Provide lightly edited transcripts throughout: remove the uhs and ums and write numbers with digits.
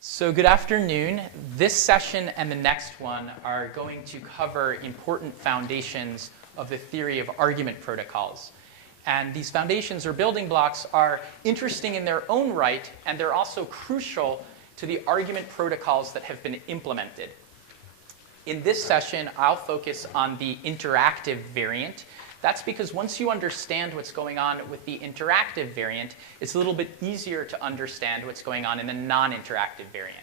So good afternoon. This session and the next one are going to cover important foundations of the theory of argument protocols. And these foundations or building blocks are interesting in their own right, and they're also crucial to the argument protocols that have been implemented. In this session, I'll focus on the interactive variant. That's because once you understand what's going on with the interactive variant, it's a little bit easier to understand what's going on in the non-interactive variant.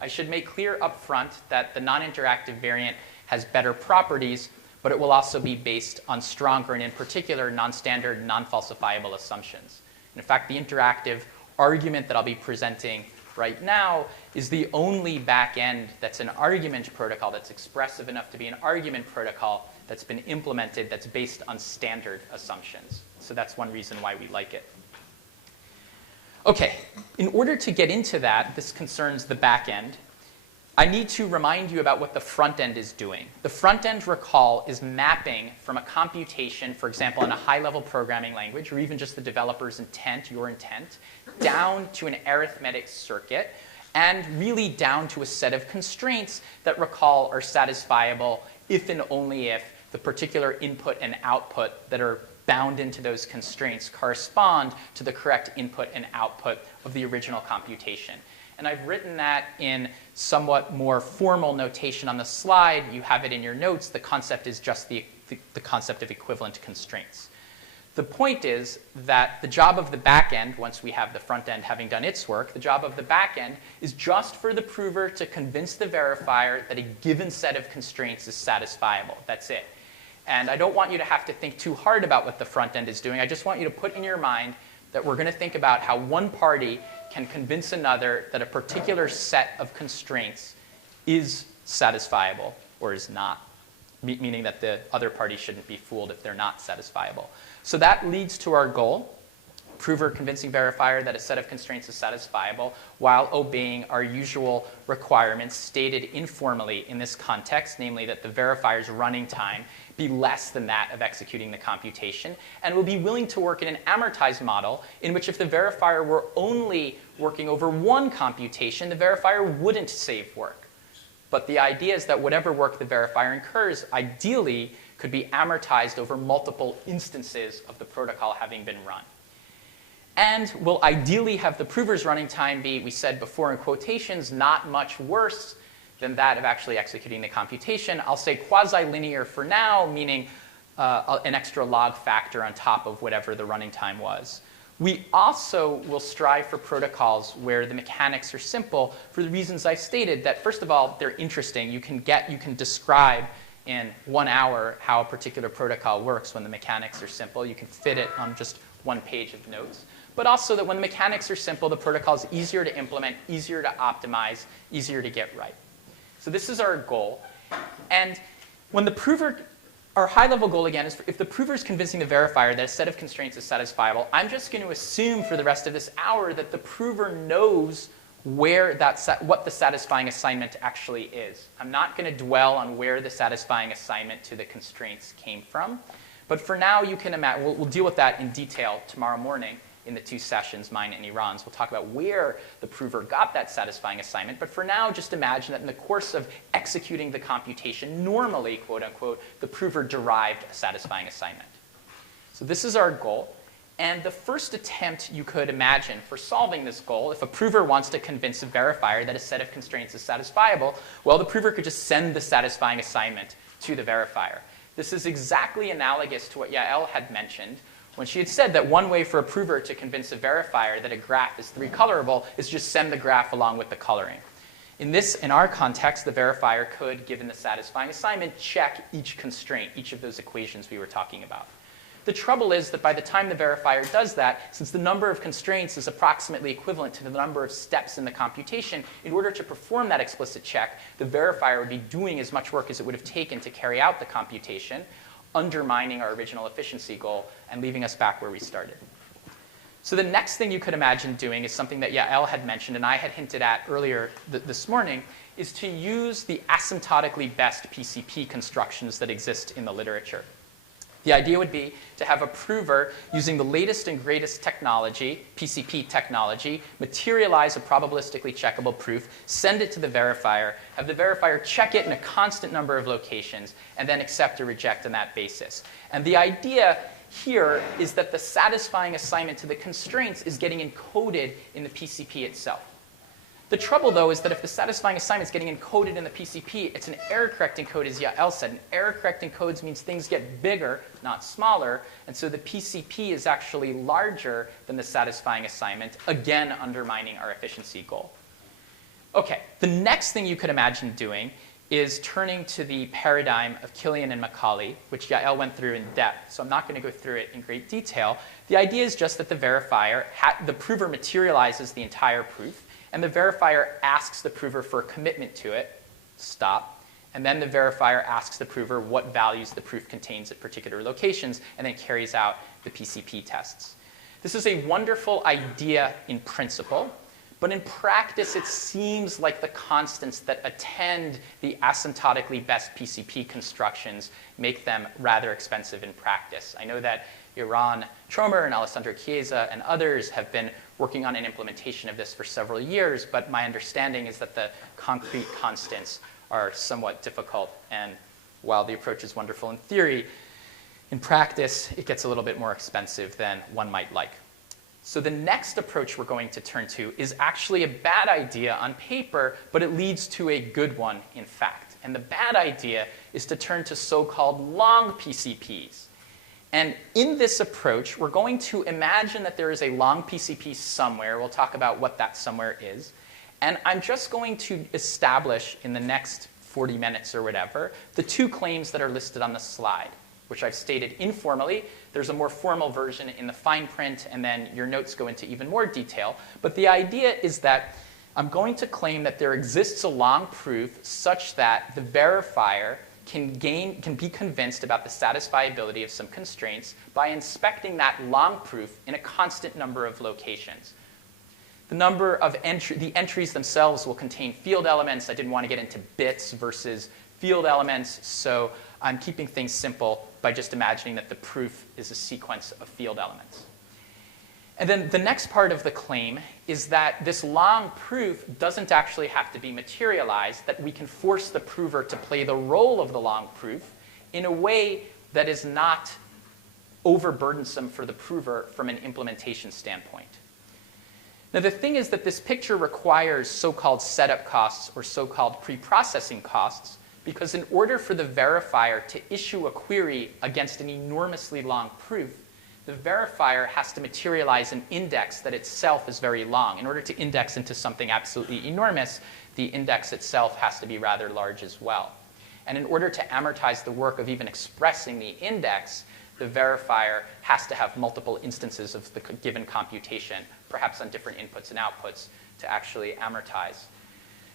I should make clear up front that the non-interactive variant has better properties, but it will also be based on stronger and in particular non-standard, non-falsifiable assumptions. And in fact, the interactive argument that I'll be presenting right now is the only backend that's an argument protocol that's expressive enough to be an argument protocol that's been implemented that's based on standard assumptions. So that's one reason why we like it. OK, in order to get into that, this concerns the back end. I need to remind you about what the front end is doing. The front end, recall, is mapping from a computation, for example, in a high-level programming language, or even just the developer's intent, your intent, down to an arithmetic circuit, and really down to a set of constraints that, recall, are satisfiable if and only if the particular input and output that are bound into those constraints correspond to the correct input and output of the original computation. And I've written that in somewhat more formal notation on the slide. You have it in your notes. The concept is just the concept of equivalent constraints. The point is that the job of the back end, once we have the front end having done its work, the job of the back end is just for the prover to convince the verifier that a given set of constraints is satisfiable. That's it. And I don't want you to have to think too hard about what the front end is doing. I just want you to put in your mind that we're going to think about how one party can convince another that a particular set of constraints is satisfiable or is not, meaning that the other party shouldn't be fooled if they're not satisfiable. So that leads to our goal, prover convincing verifier that a set of constraints is satisfiable while obeying our usual requirements stated informally in this context, namely that the verifier's running time be less than that of executing the computation, and will be willing to work in an amortized model in which if the verifier were only working over one computation, the verifier wouldn't save work. But the idea is that whatever work the verifier incurs ideally could be amortized over multiple instances of the protocol having been run. And we'll ideally have the prover's running time be, we said before in quotations, not much worse than that of actually executing the computation. I'll say quasi-linear for now, meaning an extra log factor on top of whatever the running time was. We also will strive for protocols where the mechanics are simple for the reasons I stated, that first of all, they're interesting. You can describe in 1 hour how a particular protocol works when the mechanics are simple. You can fit it on just one page of notes. But also that when the mechanics are simple, the protocol is easier to implement, easier to optimize, easier to get right. So this is our goal. And when the prover, our high-level goal again is if the prover is convincing the verifier that a set of constraints is satisfiable, I'm just going to assume for the rest of this hour that the prover knows what the satisfying assignment actually is. I'm not going to dwell on where the satisfying assignment to the constraints came from. But for now, you can imagine, we'll deal with that in detail tomorrow morning in the 2 sessions, mine and Iran's. We'll talk about where the prover got that satisfying assignment. But for now, just imagine that in the course of executing the computation, normally, quote unquote, the prover derived a satisfying assignment. So this is our goal. And the first attempt you could imagine for solving this goal, if a prover wants to convince a verifier that a set of constraints is satisfiable, well, the prover could just send the satisfying assignment to the verifier. This is exactly analogous to what Yael had mentioned when she had said that one way for a prover to convince a verifier that a graph is 3-colorable is just send the graph along with the coloring. In our context, the verifier could, given the satisfying assignment, check each constraint, each of those equations we were talking about. The trouble is that by the time the verifier does that, since the number of constraints is approximately equivalent to the number of steps in the computation, in order to perform that explicit check, the verifier would be doing as much work as it would have taken to carry out the computation, undermining our original efficiency goal and leaving us back where we started. So the next thing you could imagine doing is something that Yael had mentioned and I had hinted at earlier this morning, is to use the asymptotically best PCP constructions that exist in the literature. The idea would be to have a prover using the latest and greatest technology, PCP technology, materialize a probabilistically checkable proof, send it to the verifier, have the verifier check it in a constant number of locations, and then accept or reject on that basis. And the idea here is that the satisfying assignment to the constraints is getting encoded in the PCP itself. The trouble, though, is that if the satisfying assignment is getting encoded in the PCP, it's an error-correcting code, as Yael said. And error-correcting codes means things get bigger, not smaller. And so the PCP is actually larger than the satisfying assignment, again undermining our efficiency goal. OK, the next thing you could imagine doing is turning to the paradigm of Killian and Macaulay, which Yael went through in depth. So I'm not going to go through it in great detail. The idea is just that the verifier, the prover materializes the entire proof. And the verifier asks the prover for a commitment to it, stop. And then the verifier asks the prover what values the proof contains at particular locations, and then carries out the PCP tests. This is a wonderful idea in principle, but in practice it seems like the constants that attend the asymptotically best PCP constructions make them rather expensive in practice. I know that Iran Tromer and Alessandro Chiesa and others have been working on an implementation of this for several years, but my understanding is that the concrete constants are somewhat difficult. And while the approach is wonderful in theory, in practice, it gets a little bit more expensive than one might like. So the next approach we're going to turn to is actually a bad idea on paper, but it leads to a good one in fact. And the bad idea is to turn to so-called long PCPs. And in this approach, we're going to imagine that there is a long PCP somewhere. We'll talk about what that somewhere is. And I'm just going to establish in the next 40 minutes or whatever the two claims that are listed on the slide, which I've stated informally. There's a more formal version in the fine print, and then your notes go into even more detail. But the idea is that I'm going to claim that there exists a long proof such that the verifier can be convinced about the satisfiability of some constraints by inspecting that long proof in a constant number of locations. The number of the entries themselves will contain field elements. I didn't want to get into bits versus field elements, so I'm keeping things simple by just imagining that the proof is a sequence of field elements. And then the next part of the claim is that this long proof doesn't actually have to be materialized, that we can force the prover to play the role of the long proof in a way that is not overburdensome for the prover from an implementation standpoint. Now, the thing is that this picture requires so-called setup costs or so-called preprocessing costs, because in order for the verifier to issue a query against an enormously long proof, the verifier has to materialize an index that itself is very long. In order to index into something absolutely enormous, the index itself has to be rather large as well. And in order to amortize the work of even expressing the index, the verifier has to have multiple instances of the given computation, perhaps on different inputs and outputs, to actually amortize.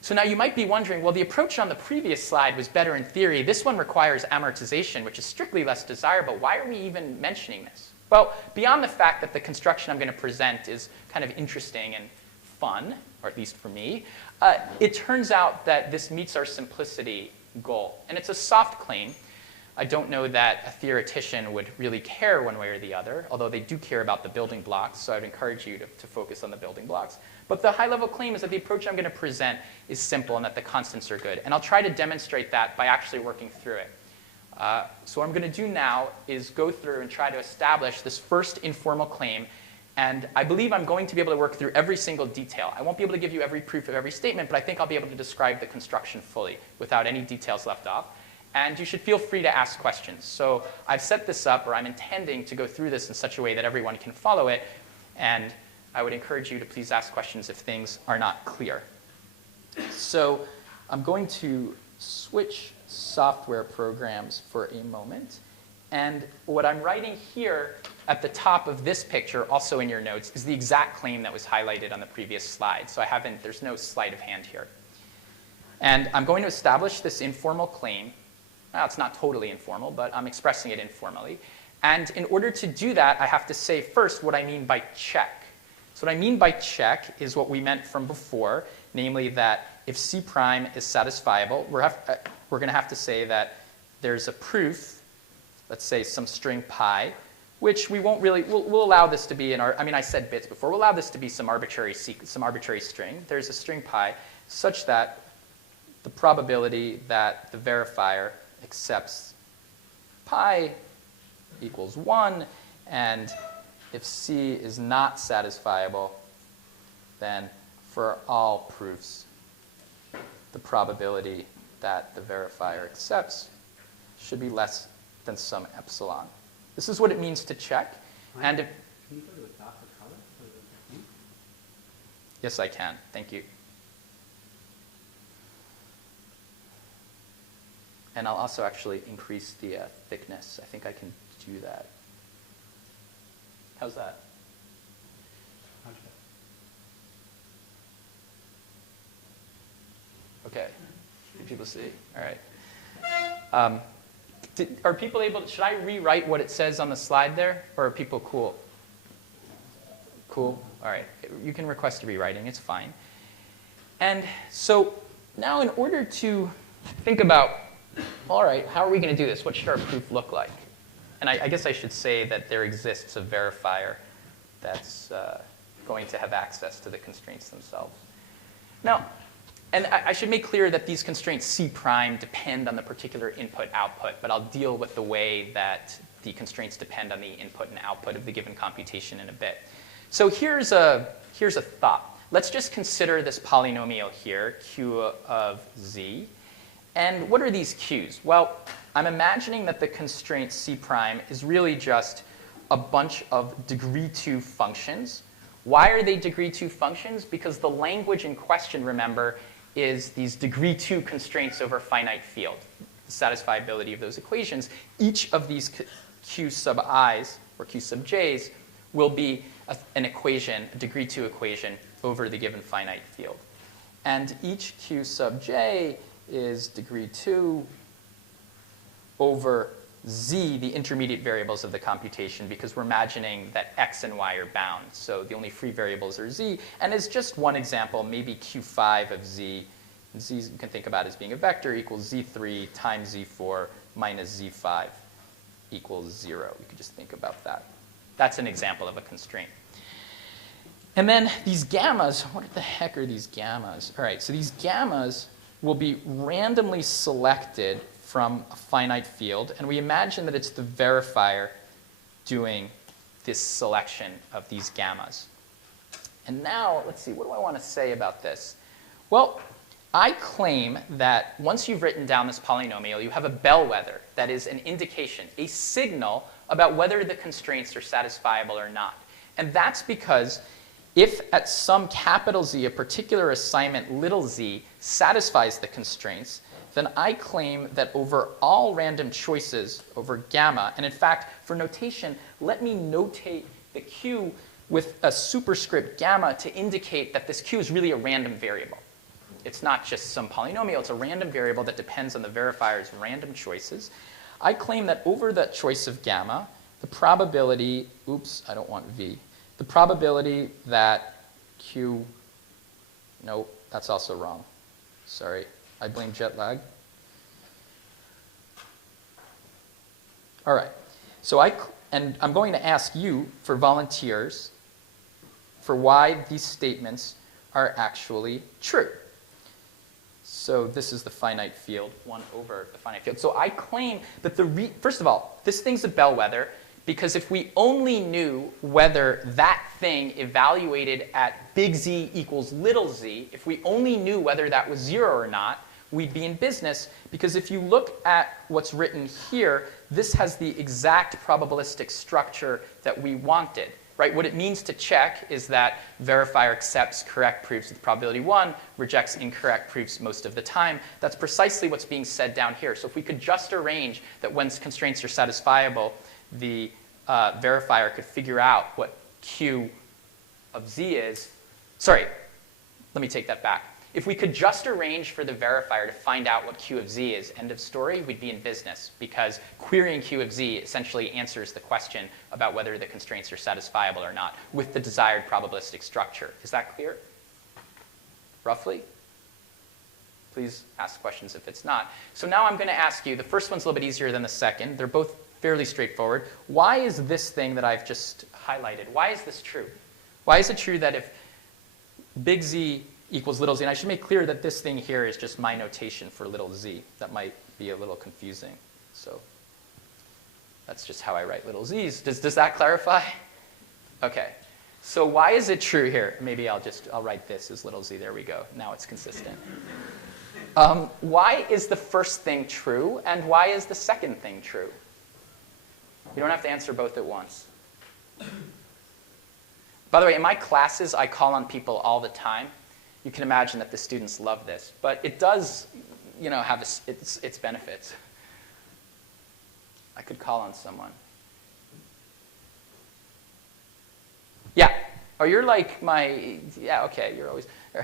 So now you might be wondering, well, the approach on the previous slide was better in theory. This one requires amortization, which is strictly less desirable. Why are we even mentioning this? Well, beyond the fact that the construction I'm going to present is kind of interesting and fun, or at least for me, it turns out that this meets our simplicity goal. And it's a soft claim. I don't know that a theoretician would really care one way or the other, although they do care about the building blocks, so I'd encourage you to focus on the building blocks. But the high-level claim is that the approach I'm going to present is simple and that the constants are good. And I'll try to demonstrate that by actually working through it. So what I'm going to do now is go through and try to establish this first informal claim. And I believe I'm going to be able to work through every single detail. I won't be able to give you every proof of every statement, but I think I'll be able to describe the construction fully without any details left off. And you should feel free to ask questions. So I've set this up, or I'm intending to go through this in such a way that everyone can follow it. And I would encourage you to please ask questions if things are not clear. So I'm going to switch software programs for a moment. And what I'm writing here at the top of this picture, also in your notes, is the exact claim that was highlighted on the previous slide. So there's no sleight of hand here. And I'm going to establish this informal claim. Well, it's not totally informal, but I'm expressing it informally. And in order to do that, I have to say first what I mean by check. So what I mean by check is what we meant from before, namely that if C prime is satisfiable, we're going to have to say that there's a proof let's say some string pi, which we won't really, we'll allow this to be I said bits before, we'll allow this to be some arbitrary string. There's a string pi such that the probability that the verifier accepts pi equals 1, and if C is not satisfiable, then for all proofs, the probability that the verifier accepts should be less than some epsilon. This is what it means to check. And if, can you go to a darker color for the technique? Yes, I can. Thank you. And I'll also actually increase the thickness. I think I can do that. How's that? Okay. Can people see? All right. Are people able to, should I rewrite what it says on the slide there? Or are people cool? Cool? All right. You can request a rewriting. It's fine. And so now in order to think about, all right, how are we going to do this? What should our proof look like? And I guess I should say that there exists a verifier that's going to have access to the constraints themselves. Now, and I should make clear that these constraints C prime depend on the particular input-output, but I'll deal with the way that the constraints depend on the input and output of the given computation in a bit. So here's a thought. Let's just consider this polynomial here, Q of Z. And what are these Q's? Well, I'm imagining that the constraint C prime is really just a bunch of degree 2 functions. Why are they degree 2 functions? Because the language in question, remember, is these degree 2 constraints over finite field, the satisfiability of those equations. Each of these Q sub i's or Q sub j's will be an equation, a degree 2 equation over the given finite field. And each Q sub j is degree 2 over z, the intermediate variables of the computation, because we're imagining that x and y are bound. So the only free variables are z. And as just one example, maybe q5 of z, and z you can think about as being a vector, equals z3 times z4 minus z5 equals 0. You could just think about that. That's an example of a constraint. And then these gammas, what the heck are these gammas? All right, so these gammas will be randomly selected from a finite field, and we imagine that it's the verifier doing this selection of these gammas. And now, let's see, what do I want to say about this? Well, I claim that once you've written down this polynomial, you have a bellwether that is an indication, a signal about whether the constraints are satisfiable or not. And that's because if at some capital Z, a particular assignment little z satisfies the constraints, then I claim that over all random choices over gamma, and in fact, for notation, let me notate the Q with a superscript gamma to indicate that this Q is really a random variable. It's not just some polynomial, it's a random variable that depends on the verifier's random choices. I claim that over that choice of gamma, the probability, oops, I don't want V, the probability that Q, no, that's also wrong. Sorry, I blame jet lag. All right, so I'm going to ask you for volunteers for why these statements are actually true. So this is the finite field, 1 over the finite field. So I claim that first of all, this thing's a bellwether, because if we only knew whether that thing evaluated at big Z equals little z, if we only knew whether that was 0 or not, we'd be in business. Because if you look at what's written here, this has the exact probabilistic structure that we wanted. Right? What it means to check is that verifier accepts correct proofs with probability 1, rejects incorrect proofs most of the time. That's precisely what's being said down here. So if we could just arrange that when constraints are satisfiable, the verifier could figure out what Q of Z is. Sorry, let me take that back. If we could just arrange for the verifier to find out what Q of Z is, end of story, we'd be in business, because querying Q of Z essentially answers the question about whether the constraints are satisfiable or not with the desired probabilistic structure. Is that clear? Roughly? Please ask questions if it's not. So now I'm going to ask you, the first one's a little bit easier than the second. They're both fairly straightforward. Why is this thing that I've just highlighted, why is this true? Why is it true that if big Z equals little z, and I should make clear that this thing here is just my notation for little z. That might be a little confusing. So that's just how I write little z's. Does that clarify? Okay. So why is it true here? Maybe I'll write this as little z. There we go. Now it's consistent. Why is the first thing true, and why is the second thing true? You don't have to answer both at once. By the way, in my classes, I call on people all the time. You can imagine that the students love this, but it does, have its benefits. I could call on someone. Yeah. Oh, you're like my. Yeah. Okay. You're always. Q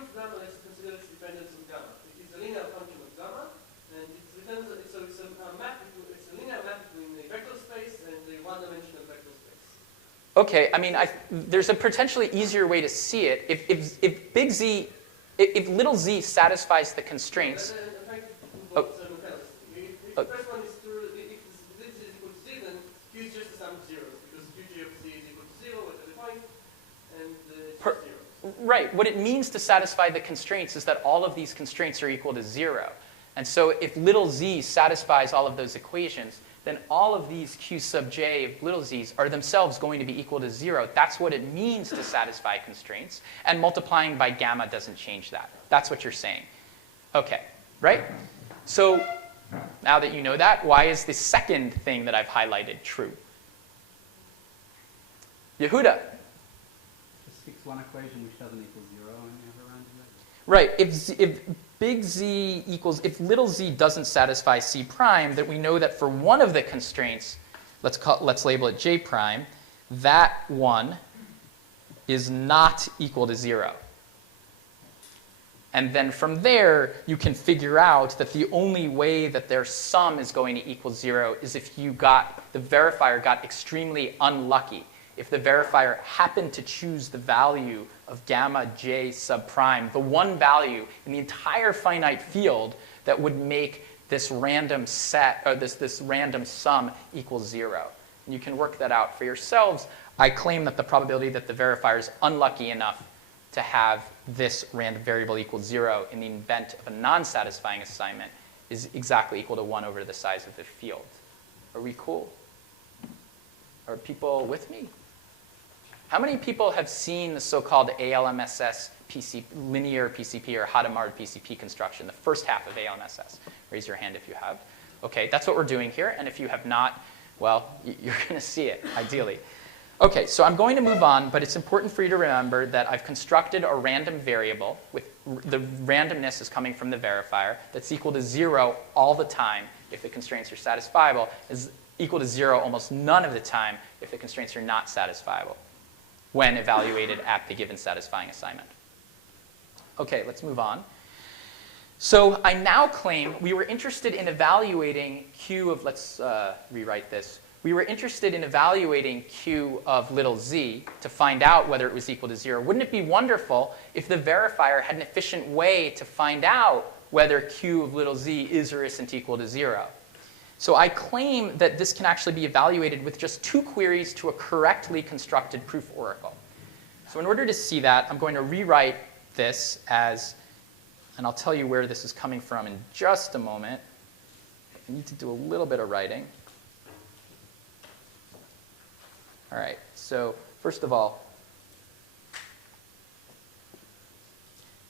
of gamma is considered dependence of gamma. It is a linear function of gamma, and it's a linear map between the vector space and the one-dimensional vector space. Okay. I mean, there's a potentially easier way to see it. If big Z, if little z satisfies the constraints. The first one is true. If z is equal to z, then Q is just the sum of zeros, because Qj of z is equal to 0 at every point, and it's just 0. Right. What it means to satisfy the constraints is that all of these constraints are equal to 0. And so if little z satisfies all of those equations, then all of these Q sub j of little z's are themselves going to be equal to 0. That's what it means to satisfy constraints. And multiplying by gamma doesn't change that. That's what you're saying. OK. Right? So now that you know that, why is the second thing that I've highlighted true? Yehuda. Just fix one equation which doesn't equal 0 and you have a random label. Right. If big Z equals, if little z doesn't satisfy C prime, then we know that for one of the constraints, let's label it J prime, that one is not equal to 0. And then from there, you can figure out that the only way that their sum is going to equal 0 is if the verifier got extremely unlucky. If the verifier happened to choose the value of gamma j subprime, the one value in the entire finite field that would make this random set, or this random sum equal 0. And you can work that out for yourselves. I claim that the probability that the verifier is unlucky enough to have this random variable equal 0 in the event of a non-satisfying assignment is exactly equal to 1 over the size of the field. Are we cool? Are people with me? How many people have seen the so-called ALMSS linear PCP or Hadamard PCP construction, the first half of ALMSS? Raise your hand if you have. OK, that's what we're doing here. And if you have not, well, you're going to see it, ideally. OK, so I'm going to move on, but it's important for you to remember that I've constructed a random variable with the randomness is coming from the verifier that's equal to 0 all the time if the constraints are satisfiable, is equal to 0 almost none of the time if the constraints are not satisfiable when evaluated at the given satisfying assignment. OK, let's move on. So I now claim we were interested in evaluating Q of, let's rewrite this. We were interested in evaluating Q of little z to find out whether it was equal to 0. Wouldn't it be wonderful if the verifier had an efficient way to find out whether Q of little z is or isn't equal to 0? So I claim that this can actually be evaluated with just 2 queries to a correctly constructed proof oracle. So in order to see that, I'm going to rewrite this as, and I'll tell you where this is coming from in just a moment. I need to do a little bit of writing. All right, so first of all,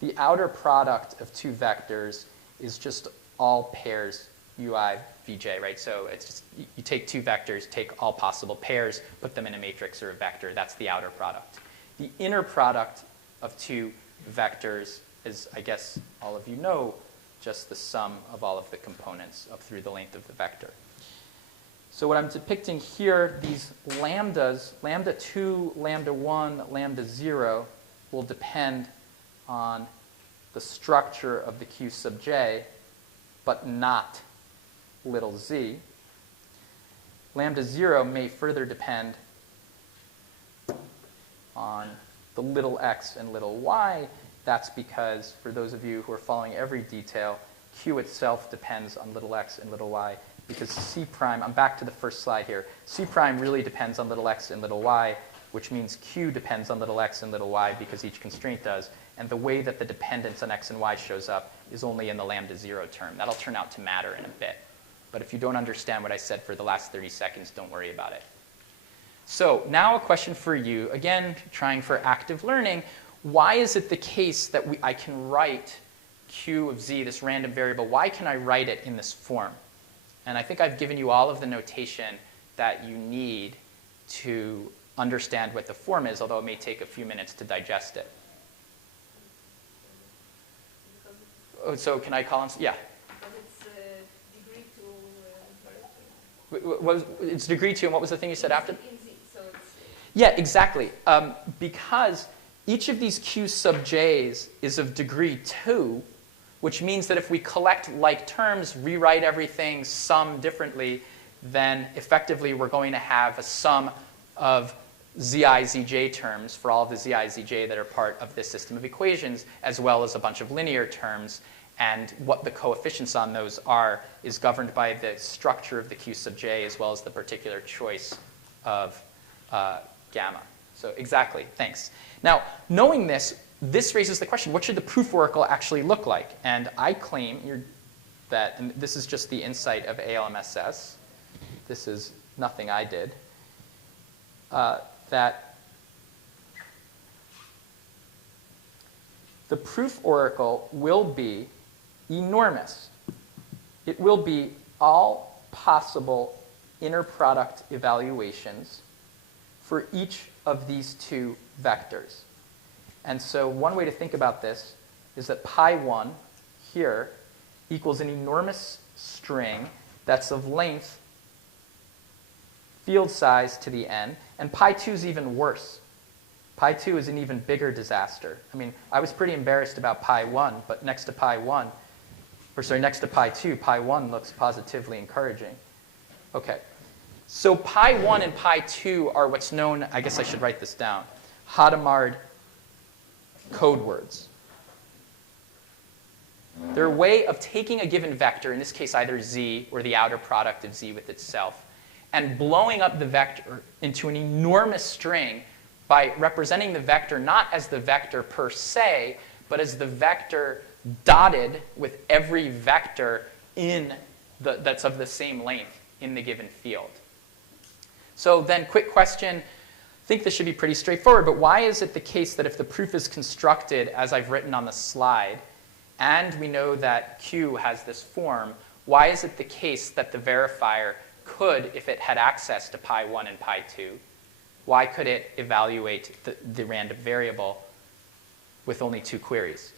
the outer product of 2 vectors is just all pairs ui vj, right? So it's just, you take 2 vectors, take all possible pairs, put them in a matrix or a vector. That's the outer product. The inner product of 2 vectors is, I guess all of you know, just the sum of all of the components up through the length of the vector. So what I'm depicting here, these lambdas, lambda 2, lambda 1, lambda 0, will depend on the structure of the Q sub j, but not little z. Lambda 0 may further depend on the little x and little y. That's because, for those of you who are following every detail, Q itself depends on little x and little y, because C prime, I'm back to the first slide here, C prime really depends on little x and little y, which means Q depends on little x and little y because each constraint does. And the way that the dependence on x and y shows up is only in the lambda 0 term. That'll turn out to matter in a bit. But if you don't understand what I said for the last 30 seconds, don't worry about it. So now a question for you, again, trying for active learning. Why is it the case that I can write Q of z, this random variable, why can I write it in this form? And I think I've given you all of the notation that you need to understand what the form is, although it may take a few minutes to digest it. Oh, so can I call him? Yeah. But it's degree 2 variable. It's degree 2, and what was the thing you said after? In Z, so it's... Yeah, exactly. Because each of these Q sub j's is of degree 2, which means that if we collect like terms, rewrite everything, sum differently, then effectively we're going to have a sum of zi, zj terms for all of the zi, zj that are part of this system of equations, as well as a bunch of linear terms. And what the coefficients on those are is governed by the structure of the Q sub j, as well as the particular choice of gamma. So exactly, thanks. Now, knowing this, this raises the question, what should the proof oracle actually look like? And I claim that, and this is just the insight of ALMSS, this is nothing I did, that the proof oracle will be enormous. It will be all possible inner product evaluations for each of these two vectors. And so one way to think about this is that pi1 here equals an enormous string that's of length field size to the n, and pi2 is even worse. Pi2 is an even bigger disaster. I mean, I was pretty embarrassed about pi1, but next to pi1, or sorry, next to pi2, pi1 looks positively encouraging. Okay, so pi1 and pi2 are what's known, I guess I should write this down, Hadamard code words. They're a way of taking a given vector, in this case either z or the outer product of z with itself, and blowing up the vector into an enormous string by representing the vector not as the vector per se, but as the vector dotted with every vector that's of the same length in the given field. So then, quick question. I think this should be pretty straightforward, but why is it the case that if the proof is constructed as I've written on the slide, and we know that Q has this form, why is it the case that the verifier could, if it had access to pi1 and pi2, why could it evaluate the random variable with only 2 queries?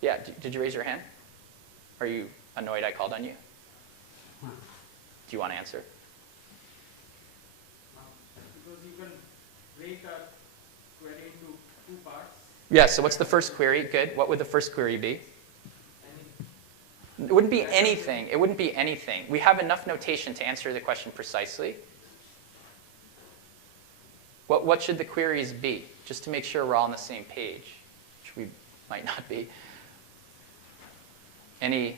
Yeah, did you raise your hand? Are you annoyed I called on you? Do you want to answer? Because you can break a query into 2 parts. Yeah, so what's the first query? Good. What would the first query be? It wouldn't be anything. It wouldn't be anything. We have enough notation to answer the question precisely. What should the queries be? Just to make sure we're all on the same page, which we might not be. Any?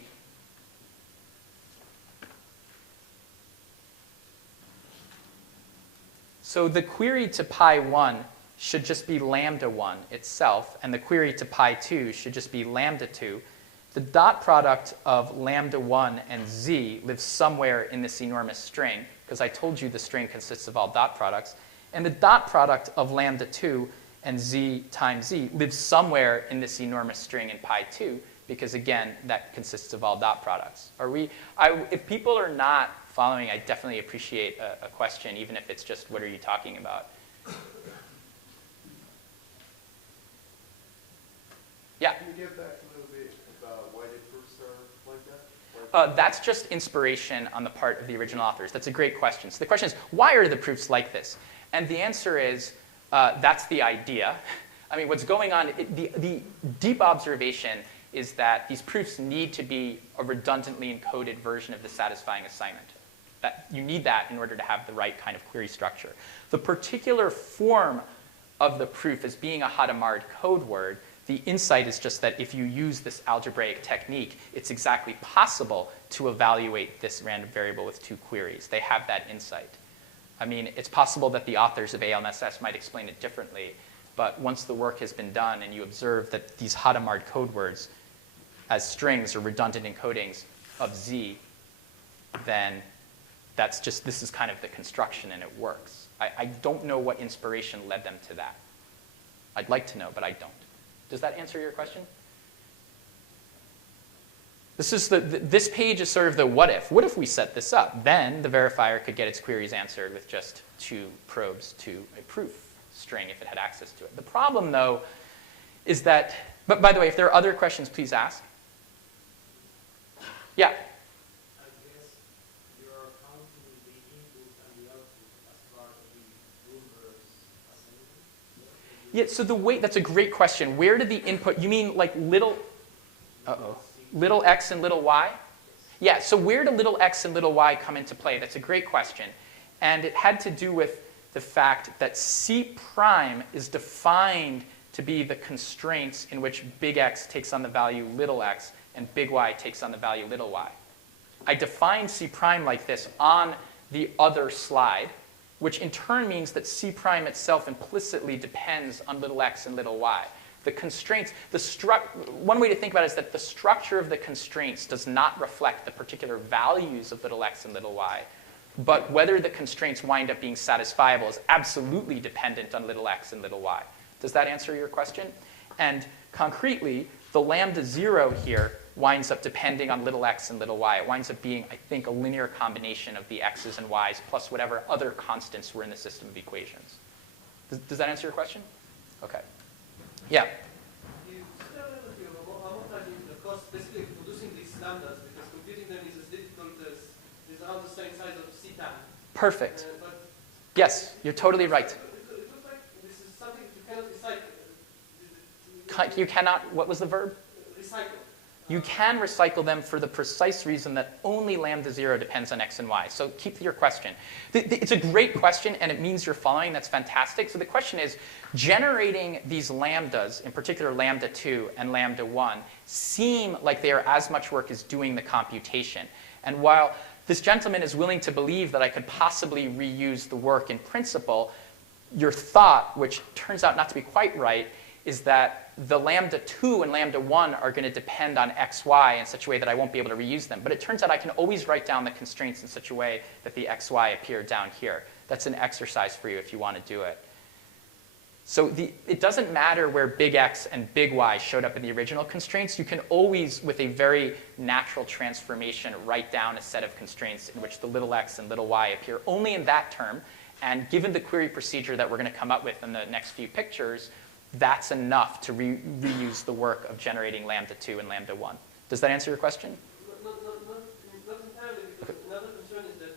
So the query to pi1 should just be lambda 1 itself, and the query to pi2 should just be lambda 2. The dot product of lambda 1 and z lives somewhere in this enormous string, because I told you the string consists of all dot products. And the dot product of lambda 2 and z times z lives somewhere in this enormous string in pi2, because again, that consists of all dot products. If people are not following, I definitely appreciate a question, even if it's just, what are you talking about? Yeah? Can you get back a little bit about why the proofs are like that? That's just inspiration on the part of the original authors. That's a great question. So the question is, why are the proofs like this? And the answer is, that's the idea. I mean, what's going on, the deep observation is that these proofs need to be a redundantly encoded version of the satisfying assignment. You need that in order to have the right kind of query structure. The particular form of the proof as being a Hadamard code word The insight is just that if you use this algebraic technique, it's exactly possible to evaluate this random variable with 2 queries. They have that insight. I mean, it's possible that the authors of ALMSS might explain it differently, but once the work has been done and you observe that these Hadamard code words as strings or redundant encodings of Z, then that's just, this is kind of the construction and it works. I don't know what inspiration led them to that. I'd like to know, but I don't. Does that answer your question? This page is sort of the what if. What if we set this up? Then the verifier could get its queries answered with just 2 probes to a proof string if it had access to it. The problem, though, is that, but by the way, if there are other questions, please ask. Yeah? I guess you are counting the input and the output as part of the Bloomberg's assembly? Yeah, so the way, that's a great question. Where did the input, you mean like little, little x and little y? Yeah, so where do little x and little y come into play? That's a great question. And it had to do with the fact that C prime is defined to be the constraints in which big X takes on the value little x and big Y takes on the value little y. I defined C prime like this on the other slide, which in turn means that C prime itself implicitly depends on little x and little y. The constraints, one way to think about it is that the structure of the constraints does not reflect the particular values of little x and little y, but whether the constraints wind up being satisfiable is absolutely dependent on little x and little y. Does that answer your question? And concretely, the lambda 0 here winds up depending on little x and little y. It winds up being, I think, a linear combination of the x's and y's plus whatever other constants were in the system of equations. Does that answer your question? Okay. Yeah? You still have amortizing the cost basically producing these lambdas because computing them is as difficult as is around the same size of C time. Perfect. But Yes, you're totally right. it looks like this is something you cannot recycle. You cannot, what was the verb? Recycle. You can recycle them for the precise reason that only lambda 0 depends on x and y. So keep your question. It's a great question, and it means you're following. That's fantastic. So the question is, generating these lambdas, in particular lambda 2 and lambda 1, seem like they are as much work as doing the computation. And while this gentleman is willing to believe that I could possibly reuse the work in principle, your thought, which turns out not to be quite right, is that the lambda 2 and lambda 1 are going to depend on x, y in such a way that I won't be able to reuse them. But it turns out I can always write down the constraints in such a way that the x, y appear down here. That's an exercise for you if you want to do it. So it doesn't matter where big X and big Y showed up in the original constraints. You can always, with a very natural transformation, write down a set of constraints in which the little x and little y appear only in that term. And given the query procedure that we're going to come up with in the next few pictures, that's enough to reuse the work of generating lambda 2 and lambda 1. Does that answer your question? Not entirely, because another concern is that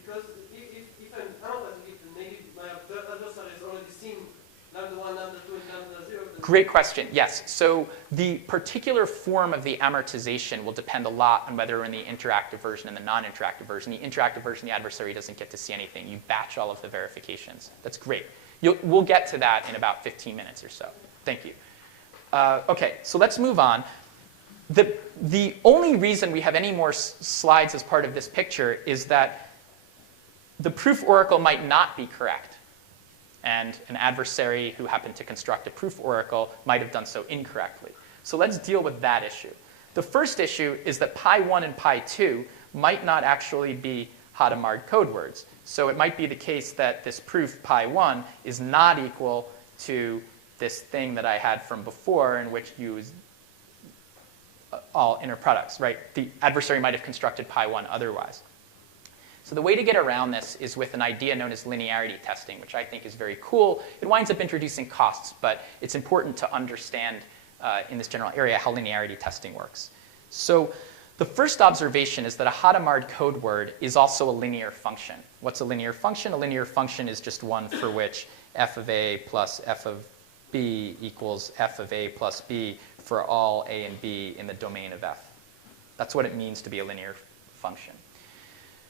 because if I'm analyzing it, then maybe my adversary has already seen lambda 1, lambda 2, and lambda 0. Great question. Yes. So the particular form of the amortization will depend a lot on whether we're in the interactive version and the non-interactive version. The interactive version, the adversary doesn't get to see anything. You batch all of the verifications. That's great. We'll get to that in about 15 minutes or so. Thank you. OK, so let's move on. The only reason we have any more slides as part of this picture is that the proof oracle might not be correct. And an adversary who happened to construct a proof oracle might have done so incorrectly. So let's deal with that issue. The first issue is that pi1 and pi2 might not actually be Hadamard code words. So it might be the case that this proof pi1 is not equal to this thing that I had from before in which you use all inner products, right? The adversary might have constructed pi1 otherwise. So the way to get around this is with an idea known as linearity testing, which I think is very cool. It winds up introducing costs, but it's important to understand in this general area how linearity testing works. So the first observation is that a Hadamard code word is also a linear function. What's a linear function? A linear function is just one for which f of a plus f of b equals f of a plus b for all a and b in the domain of f. That's what it means to be a linear function.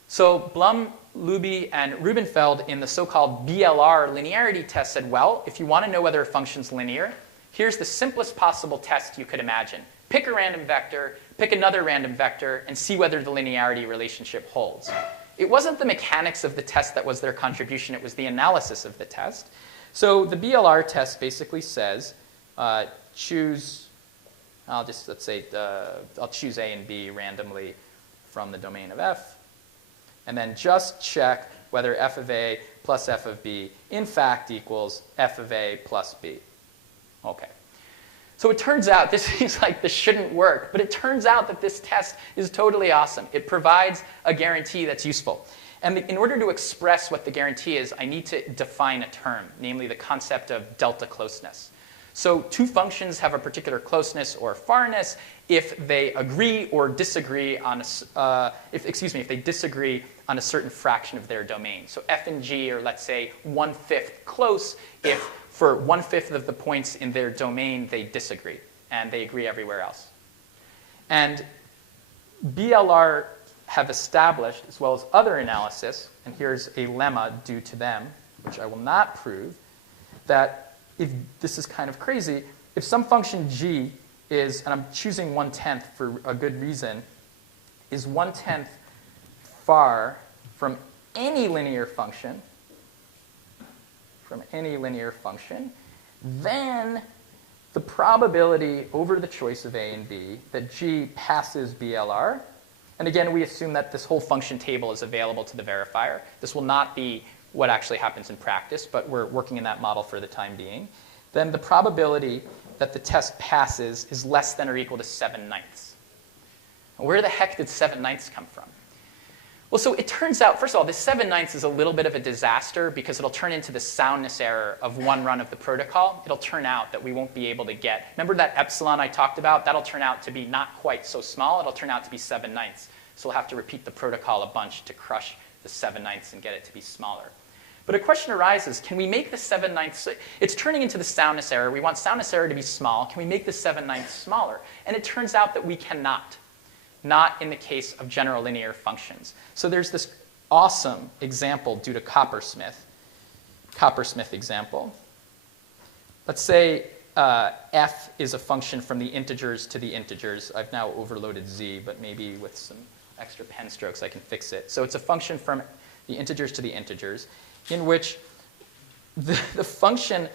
So Blum, Luby, and Rubenfeld in the so-called BLR linearity test said, well, if you want to know whether a function's linear, Here's the simplest possible test you could imagine. Pick a random vector, pick another random vector, and see whether the linearity relationship holds. It wasn't the mechanics of the test that was their contribution, it was the analysis of the test. So the BLR test basically says, choose, I'll choose A and B randomly from the domain of F, and then just check whether f of A plus f of B in fact equals f of A plus B. Okay. So it turns out, this seems like this shouldn't work, but it turns out that this test is totally awesome. It provides a guarantee that's useful. And in order to express what the guarantee is, I need to define a term, namely the concept of delta closeness. So two functions have a particular closeness or farness if they agree or disagree on if they disagree on a certain fraction of their domain. So f and g are, let's say, 1/5 close if for 1/5 of the points in their domain they disagree and they agree everywhere else. And BLR have established, as well as other analysis, and here's a lemma due to them, which I will not prove, that if this is kind of crazy, if some function g is, and I'm choosing 1/10 for a good reason, is 1/10 far from any linear function, then the probability over the choice of A and B that g passes BLR, and again, we assume that this whole function table is available to the verifier. This will not be what actually happens in practice, but we're working in that model for the time being. Then the probability that the test passes is less than or equal to 7/9. Where the heck did 7/9 come from? Well, so it turns out, first of all, this 7/9 is a little bit of a disaster because it'll turn into the soundness error of one run of the protocol. It'll turn out that we won't be able to get, remember that epsilon I talked about? That'll turn out to be not quite so small. It'll turn out to be 7/9. So we'll have to repeat the protocol a bunch to crush the 7/9 and get it to be smaller. But a question arises, can we make the 7/9, it's turning into the soundness error. We want soundness error to be small. Can we make the 7/9 smaller? And it turns out that we cannot. Not in the case of general linear functions. So there's this awesome example due to Coppersmith example. Let's say f is a function from the integers to the integers. I've now overloaded z, but maybe with some extra pen strokes I can fix it. So it's a function from the integers to the integers in which the function,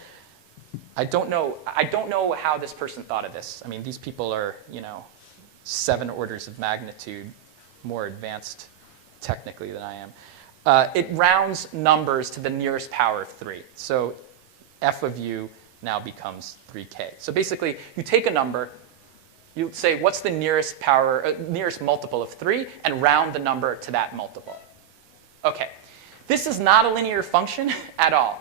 I don't know how this person thought of this. I mean, these people are, 7 orders of magnitude more advanced technically than I am. It rounds numbers to the nearest power of 3. So f of u now becomes 3k. So basically, you take a number, you say, what's the nearest multiple of 3, and round the number to that multiple. Okay, this is not a linear function at all.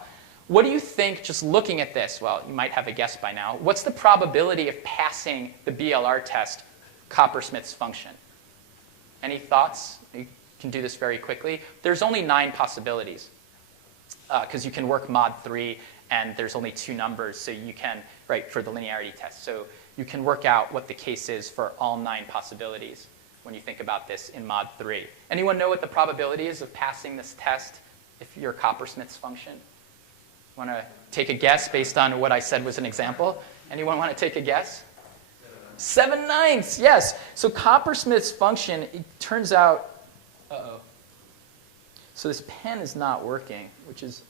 What do you think, just looking at this? Well, you might have a guess by now. What's the probability of passing the BLR test, Coppersmith's function? Any thoughts? You can do this very quickly. There's only 9 possibilities because you can work mod 3 and there's only 2 numbers, so you can, right, for the linearity test. So you can work out what the case is for all 9 possibilities when you think about this in mod 3. Anyone know what the probability is of passing this test if you're Coppersmith's function? Want to take a guess based on what I said was an example? Anyone want to take a guess? 7/9, yes. So Coppersmith's function, it turns out, so this pen is not working, which is,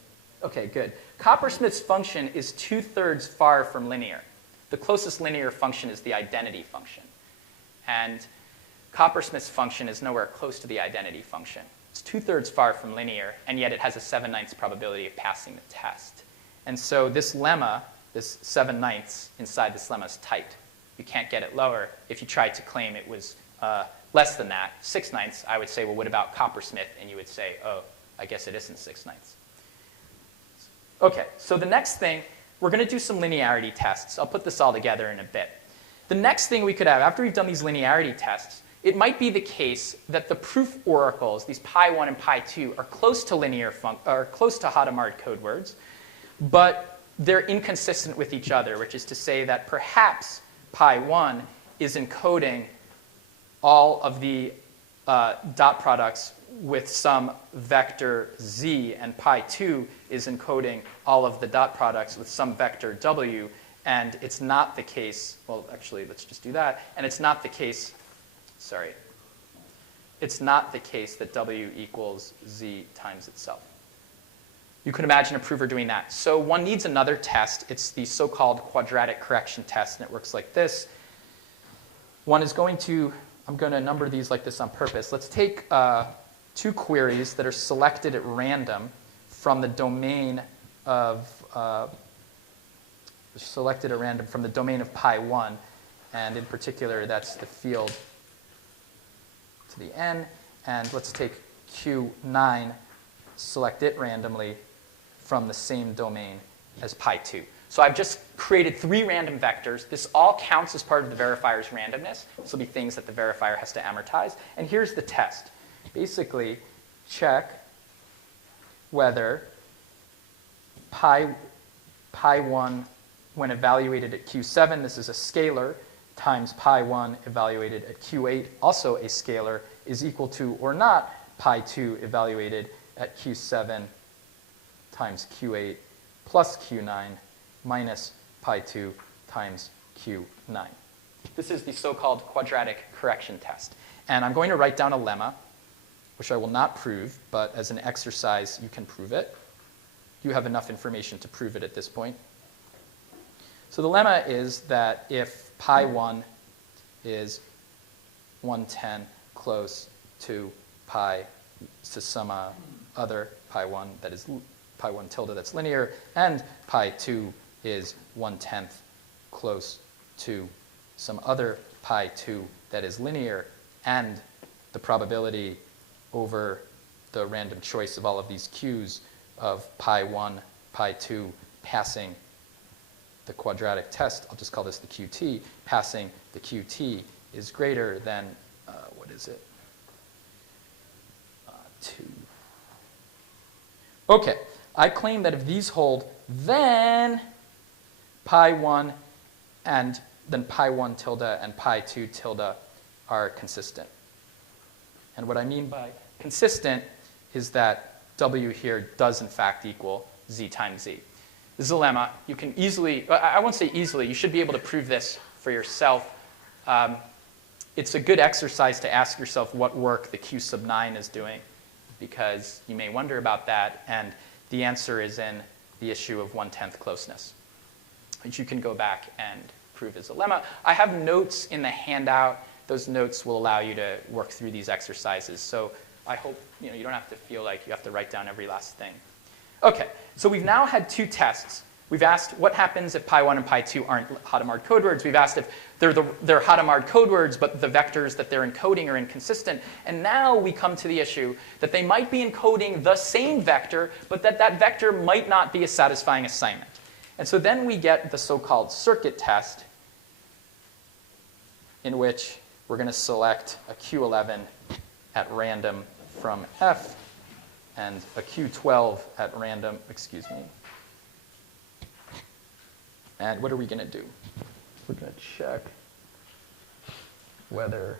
okay, good. Coppersmith's function is 2/3 far from linear. The closest linear function is the identity function. And Coppersmith's function is nowhere close to the identity function. It's 2/3 far from linear, and yet it has a 7/9 probability of passing the test. And so this lemma, this 7/9 inside this lemma is tight. You can't get it lower. If you tried to claim it was less than that, 6/9, I would say, well, what about Coppersmith? And you would say, oh, I guess it isn't 6/9. Okay, so the next thing, we're going to do some linearity tests. I'll put this all together in a bit. The next thing we could have, after we've done these linearity tests, it might be the case that the proof oracles, these pi1 and pi2, are close to close to Hadamard code words, but they're inconsistent with each other, which is to say that perhaps pi1 is encoding all of the dot products with some vector z, and pi2 is encoding all of the dot products with some vector w, And it's not the case, well, actually, let's just do that. And it's not the case, sorry. It's not the case that W equals Z times itself. You could imagine a prover doing that. So one needs another test. It's the so-called quadratic correction test, and it works like this. One is going to, I'm going to number these like this on purpose. Let's take two queries that are selected at random from the domain of pi 1, and in particular, that's the field to the n. And let's take Q9, select it randomly from the same domain as pi 2. So I've just created 3 random vectors. This all counts as part of the verifier's randomness. This will be things that the verifier has to amortize. And here's the test. Basically, check whether pi 1, when evaluated at Q7, this is a scalar, times pi 1 evaluated at Q8, also a scalar, is equal to or not pi 2 evaluated at Q7 times Q8 plus Q9 minus pi 2 times Q9. This is the so-called quadratic correction test. And I'm going to write down a lemma, which I will not prove, but as an exercise, you can prove it. You have enough information to prove it at this point. So the lemma is that if pi 1 is 1/10 close to some other pi 1 that is pi 1 tilde that's linear, and pi 2 is 1/10 close to some other pi 2 that is linear, and the probability over the random choice of all of these q's of pi 1, pi 2 passing the quadratic test, I'll just call this the QT, passing the QT is greater than, what is it? 2. Okay, I claim that if these hold, then pi 1 and then pi 1 tilde and pi 2 tilde are consistent. And what I mean by consistent is that W here does in fact equal Z times Z. This is a lemma. You can easily, I won't say easily, you should be able to prove this for yourself. It's a good exercise to ask yourself what work the Q sub 9 is doing, because you may wonder about that, and the answer is in the issue of 1/10 closeness, which you can go back and prove as a lemma. I have notes in the handout. Those notes will allow you to work through these exercises. So I hope you don't have to feel like you have to write down every last thing. Okay, so we've now had 2 tests. We've asked what happens if pi 1 and pi 2 aren't Hadamard code words. We've asked if they're Hadamard code words, but the vectors that they're encoding are inconsistent. And now we come to the issue that they might be encoding the same vector, but that vector might not be a satisfying assignment. And so then we get the so-called circuit test, in which we're going to select a Q11 at random from F and a Q12 at random, excuse me. And what are we going to do? We're going to check whether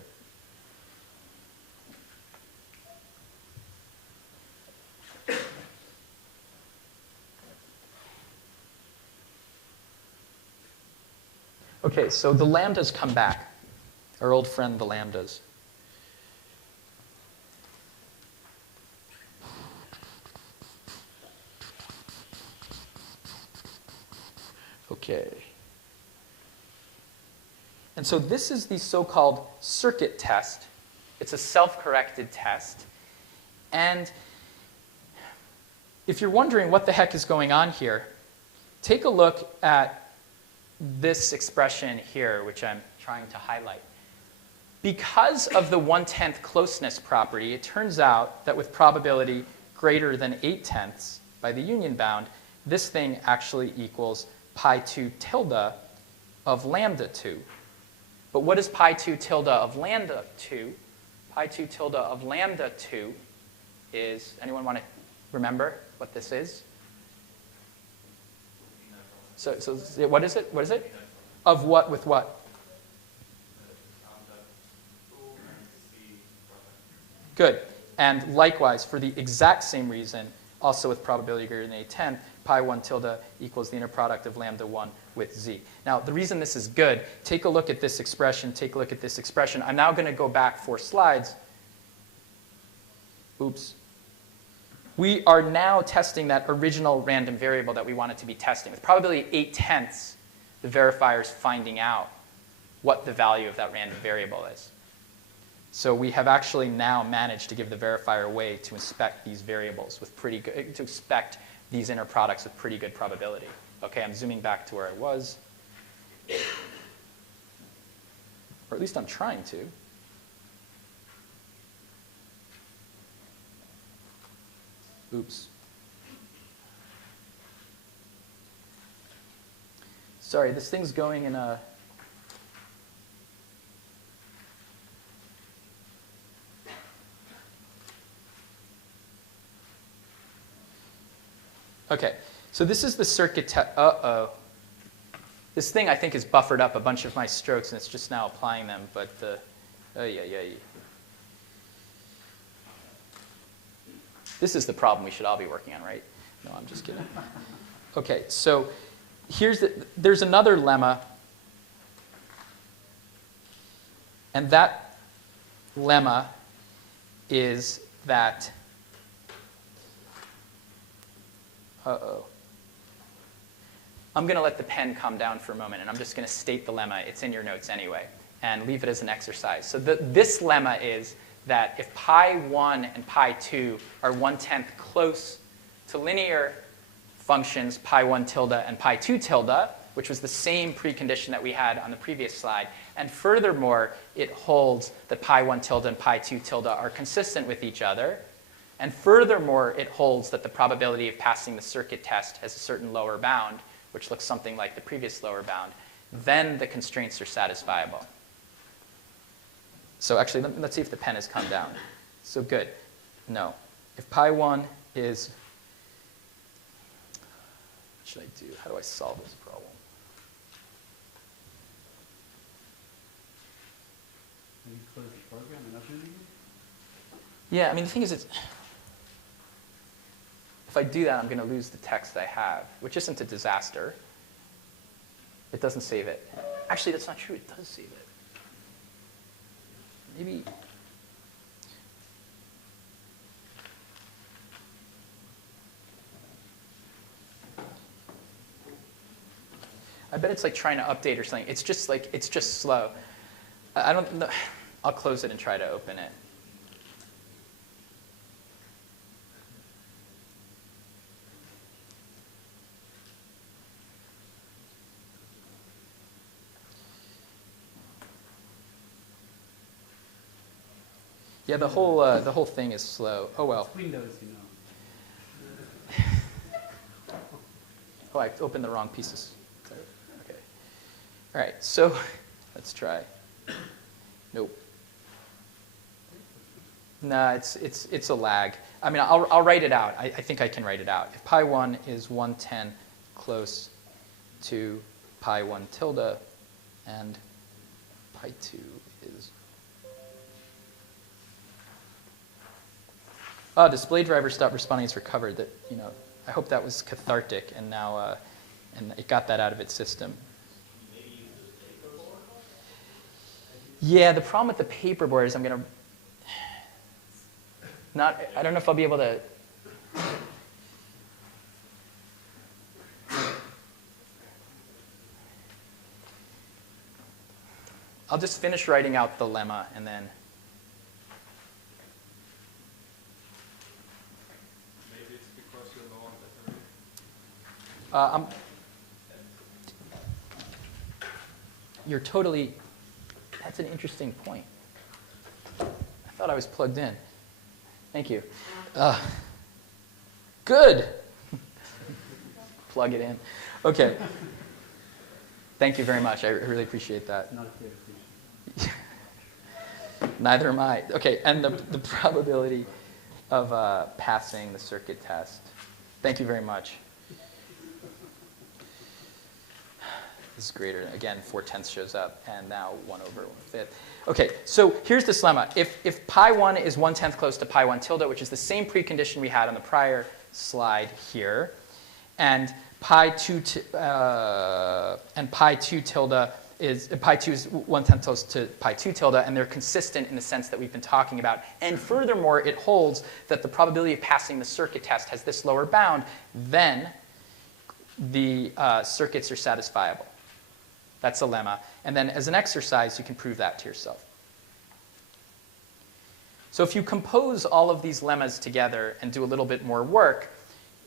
okay, so the lambdas come back. Our old friend, the lambdas. Okay. And so this is the so-called circuit test. It's a self-corrected test. And if you're wondering what the heck is going on here, take a look at this expression here, which I'm trying to highlight. Because of the 1/10 closeness property, it turns out that with probability greater than 8/10 by the union bound, this thing actually equals pi 2 tilde of lambda 2. But what is pi 2 tilde of lambda 2? Pi 2 tilde of lambda 2 is, anyone want to remember what this is? So what is it? What is it? Of what with what? Good. And likewise, for the exact same reason, also with probability greater than 8/10, pi 1 tilde equals the inner product of lambda 1 with z. Now, the reason this is good, take a look at this expression, take a look at this expression. I'm now going to go back 4 slides. Oops. We are now testing that original random variable that we wanted to be testing. With probability 8/10, the verifier is finding out what the value of that random variable is. So we have actually now managed to give the verifier a way to inspect these variables with pretty good, to inspect these inner products with pretty good probability. Okay, I'm zooming back to where I was. Or at least I'm trying to. Oops. Sorry, this thing's going in a... Okay, so this is the circuit test. Uh-oh. This thing, I think, has buffered up a bunch of my strokes, and it's just now applying them. But, yeah. This is the problem we should all be working on, right? No, I'm just kidding. Okay, so there's another lemma. And that lemma is that... Uh-oh. I'm going to let the pen calm down for a moment, and I'm just going to state the lemma. It's in your notes anyway, and leave it as an exercise. So this lemma is that if pi 1 and pi 2 are 1/10 close to linear functions pi 1 tilde and pi 2 tilde, which was the same precondition that we had on the previous slide, and furthermore, it holds that pi 1 tilde and pi 2 tilde are consistent with each other, and furthermore, it holds that the probability of passing the circuit test has a certain lower bound, which looks something like the previous lower bound, then the constraints are satisfiable. So actually, let's see if the pen has come down. So good. No. If pi 1 is... What should I do? How do I solve this problem? Maybe close the program and open it again? Yeah, I mean, the thing is, if I do that, I'm going to lose the text I have, which isn't a disaster. It doesn't save it. Actually, that's not true. It does save it. Maybe... I bet it's like trying to update or something. It's just like, it's just slow. I don't know. I'll close it and try to open it. Yeah, the whole thing is slow. Oh well. It's Windows, you know. Oh, I opened the wrong pieces. Okay. All right. So let's try. Nope. Nah, it's a lag. I mean, I'll write it out. I think I can write it out. If pi 1 is 1/10 close to pi 1 tilde, and pi 2 is... Oh, display driver stopped responding. It's recovered. That, you know, I hope that was cathartic, and now and it got that out of its system. Yeah, the problem with the paperboard is I'm gonna not. I don't know if I'll be able to. I'll just finish writing out the lemma and then. You're totally, that's an interesting point. I thought I was plugged in. Thank you. Good. Plug it in. Okay. Thank you very much. I really appreciate that. Not a fair appreciation. Neither am I. Okay, and the probability of passing the circuit test. Thank you very much. This is greater. Again, 4/10 shows up, and now 1/1/5. Okay, so here's this lemma. If pi 1 is 1/10 close to pi 1 tilde, which is the same precondition we had on the prior slide here, and and pi 2 tilde is, pi 2 is 1/10 to pi 2 tilde, and they're consistent in the sense that we've been talking about. And furthermore, it holds that the probability of passing the circuit test has this lower bound, then the circuits are satisfiable. That's a lemma. And then as an exercise, you can prove that to yourself. So if you compose all of these lemmas together and do a little bit more work,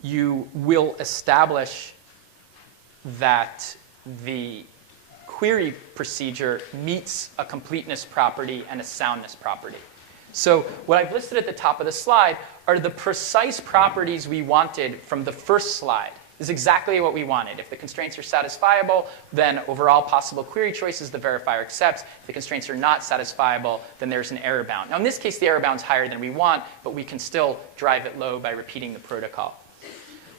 you will establish that the query procedure meets a completeness property and a soundness property. So what I've listed at the top of the slide are the precise properties we wanted from the first slide. This is exactly what we wanted. If the constraints are satisfiable, then overall possible query choices the verifier accepts. If the constraints are not satisfiable, then there's an error bound. Now in this case, the error bound's higher than we want, but we can still drive it low by repeating the protocol.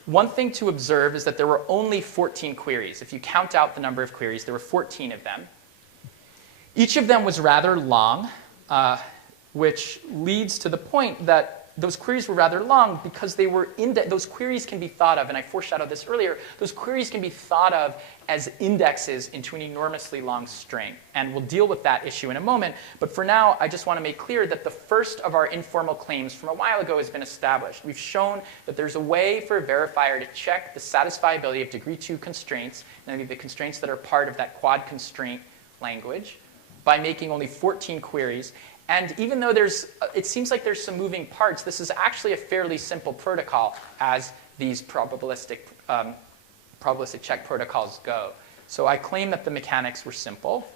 One thing to observe is that there were only 14 queries. If you count out the number of queries, there were 14 of them. Each of them was rather long, which leads to the point that those queries were rather long because they were those queries can be thought of, and I foreshadowed this earlier, those queries can be thought of as indexes into an enormously long string. And we'll deal with that issue in a moment. But for now, I just want to make clear that the first of our informal claims from a while ago has been established. We've shown that there's a way for a verifier to check the satisfiability of degree 2 constraints, namely the constraints that are part of that quad constraint language, by making only 14 queries. And even though it seems like there's some moving parts, this is actually a fairly simple protocol as these probabilistic check protocols go. So I claim that the mechanics were simple.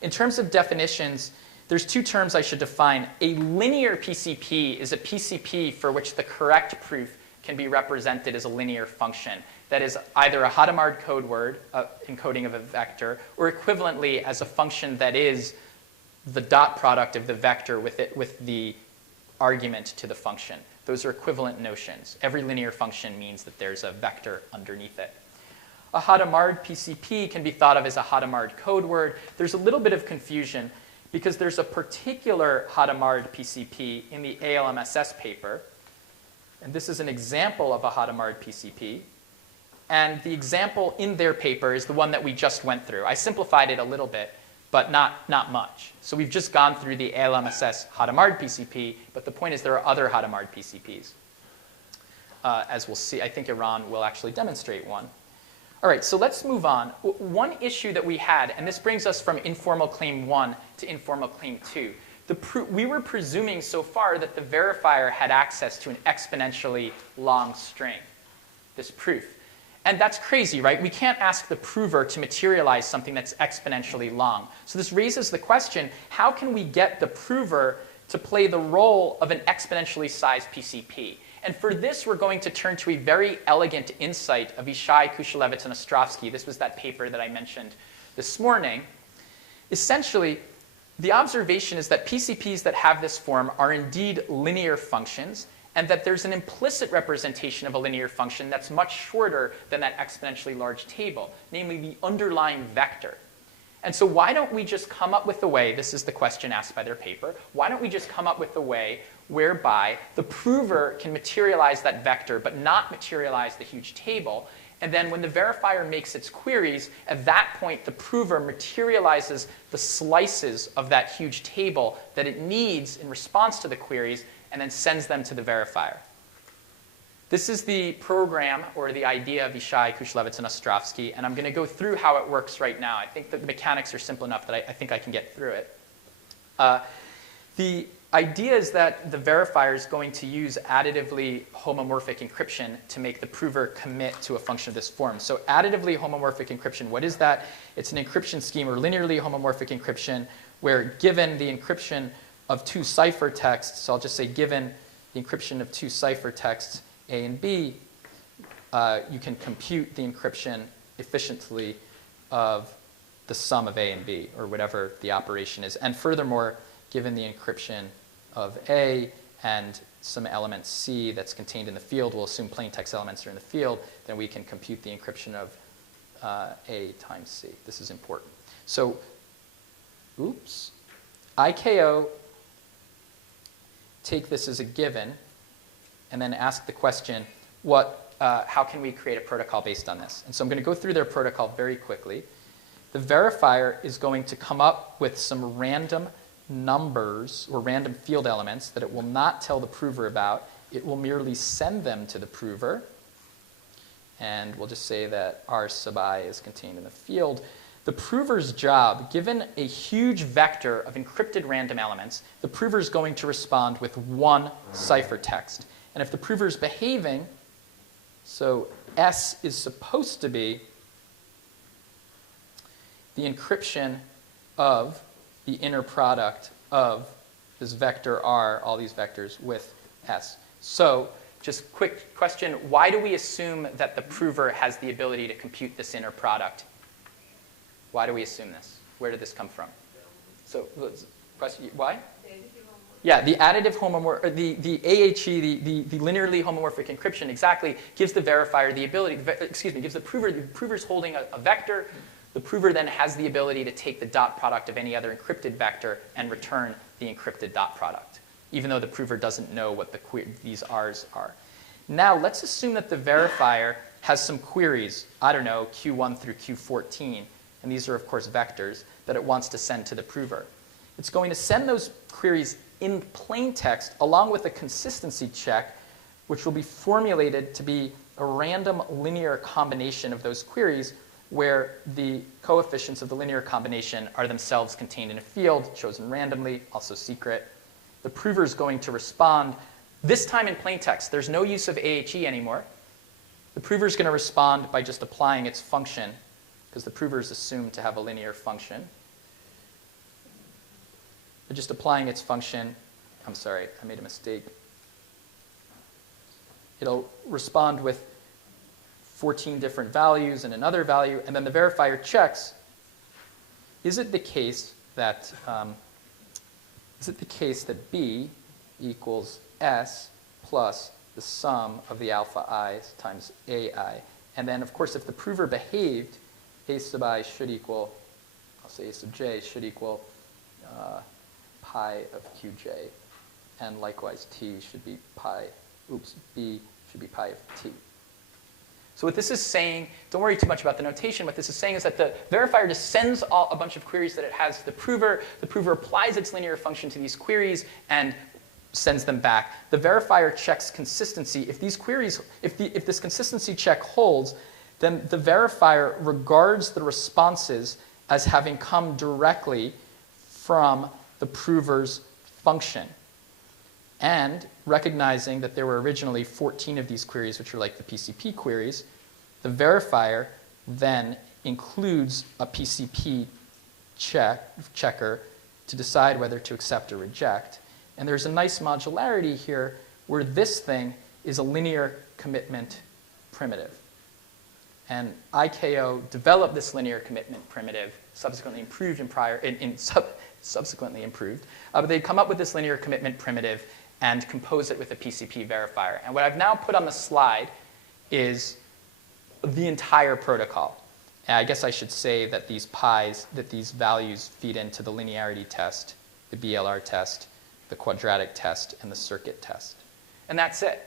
In terms of definitions, there's two terms I should define. A linear PCP is a PCP for which the correct proof can be represented as a linear function. That is either a Hadamard code word, encoding of a vector, or equivalently as a function that is the dot product of the vector with the argument to the function. Those are equivalent notions. Every linear function means that there's a vector underneath it. A Hadamard PCP can be thought of as a Hadamard code word. There's a little bit of confusion because there's a particular Hadamard PCP in the ALMSS paper. And this is an example of a Hadamard PCP. And the example in their paper is the one that we just went through. I simplified it a little bit, but not much. So we've just gone through the ALMSS Hadamard PCP, but the point is there are other Hadamard PCPs. As we'll see, I think Iran will actually demonstrate one. All right, so let's move on. One issue that we had, and this brings us from informal claim 1 to informal claim 2. We were presuming so far that the verifier had access to an exponentially long string, this proof. And that's crazy, right? We can't ask the prover to materialize something that's exponentially long. So this raises the question, how can we get the prover to play the role of an exponentially sized PCP? And for this, we're going to turn to a very elegant insight of Yishai, Kushelevitz, and Ostrovsky. This was that paper that I mentioned this morning. Essentially, the observation is that PCPs that have this form are indeed linear functions, and that there's an implicit representation of a linear function that's much shorter than that exponentially large table, namely the underlying vector. And so why don't we just come up with a way, this is the question asked by their paper, why don't we just come up with a way whereby the prover can materialize that vector but not materialize the huge table, and then when the verifier makes its queries, at that point the prover materializes the slices of that huge table that it needs in response to the queries, and then sends them to the verifier. This is the program or the idea of Yishai, Kushelevitz, and Ostrovsky, and I'm going to go through how it works right now. I think that the mechanics are simple enough that I think I can get through it. The idea is that the verifier is going to use additively homomorphic encryption to make the prover commit to a function of this form. So additively homomorphic encryption, what is that? It's an encryption scheme or linearly homomorphic encryption where given the encryption of two ciphertexts, so I'll just say given the encryption of two ciphertexts A and B, you can compute the encryption efficiently of the sum of A and B, or whatever the operation is. And furthermore, given the encryption of A and some element C that's contained in the field, we'll assume plain text elements are in the field, then we can compute the encryption of A times C. This is important. So, IKO, take this as a given, and then ask the question, what how can we create a protocol based on this. And so I'm going to go through their protocol very quickly. The verifier is going to come up with some random numbers or random field elements that it will not tell the prover about. It will merely send them to the prover. And we'll just say that r sub I is contained in the field. The prover's job, given a huge vector of encrypted random elements, the prover is going to respond with one ciphertext. And if the prover is behaving, so S is supposed to be the encryption of the inner product of this vector R, all these vectors, with S. So just quick question, why do we assume that the prover has the ability to compute this inner product? Why do we assume this? Where did this come from? So, question, why? Yeah, the additive homomorphic, the AHE, the linearly homomorphic encryption exactly gives the verifier the ability, gives the prover's holding a vector. The prover then has the ability to take the dot product of any other encrypted vector and return the encrypted dot product, even though the prover doesn't know what these R's are. Now, let's assume that the verifier has some queries, I don't know, Q1 through Q14, and these are, of course, vectors that it wants to send to the prover. It's going to send those queries in plain text along with a consistency check, which will be formulated to be a random linear combination of those queries where the coefficients of the linear combination are themselves contained in a field, chosen randomly, also secret. The prover is going to respond, this time in plain text. There's no use of AHE anymore. The prover is going to respond by just applying its function, because the prover is assumed to have a linear function. But just applying its function, I'm sorry, I made a mistake. It'll respond with 14 different values and another value, and then the verifier checks, is it the case that B equals S plus the sum of the alpha i's times AI? And then, of course, if the prover behaved, A sub I should equal, I'll say A sub j should equal pi of qj, and likewise T should be pi, B should be pi of T. So what this is saying, don't worry too much about the notation, what this is saying is that the verifier just sends a bunch of queries that it has to the prover applies its linear function to these queries and sends them back. The verifier checks consistency. If these queries, if this consistency check holds, then the verifier regards the responses as having come directly from the prover's function. And recognizing that there were originally 14 of these queries, which are like the PCP queries, the verifier then includes a PCP checker to decide whether to accept or reject. And there's a nice modularity here where this thing is a linear commitment primitive. And ICAO developed this linear commitment primitive, subsequently improved but they'd come up with this linear commitment primitive and compose it with a PCP verifier. And what I've now put on the slide is the entire protocol. And I guess I should say that these pi's, that these values feed into the linearity test, the BLR test, the quadratic test, and the circuit test. And that's it.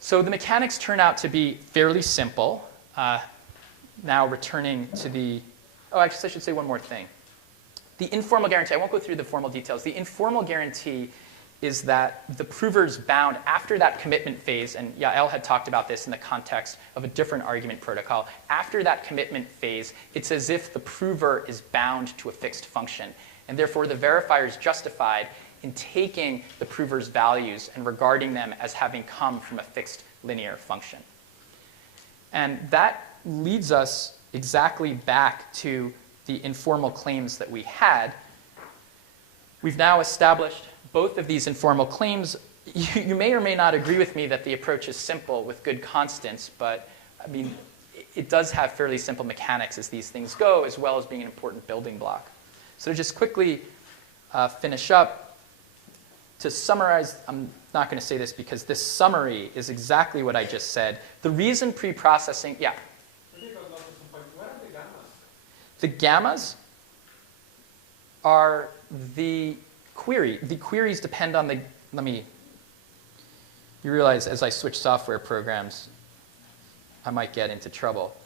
So the mechanics turn out to be fairly simple. Now returning to the, oh, actually I should say one more thing. The informal guarantee, I won't go through the formal details. The informal guarantee is that the prover's bound after that commitment phase, and Yael had talked about this in the context of a different argument protocol. After that commitment phase, it's as if the prover is bound to a fixed function. And therefore, the verifier is justified in taking the prover's values and regarding them as having come from a fixed linear function. And that leads us exactly back to the informal claims that we had. We've now established both of these informal claims. You may or may not agree with me that the approach is simple with good constants, but I mean, it does have fairly simple mechanics as these things go, as well as being an important building block. So to just quickly finish up, to summarize, I'm not going to say this because this summary is exactly what I just said. The reason preprocessing, yeah? What are the gammas? The gammas are the query. The queries depend on the, you realize as I switch software programs, I might get into trouble.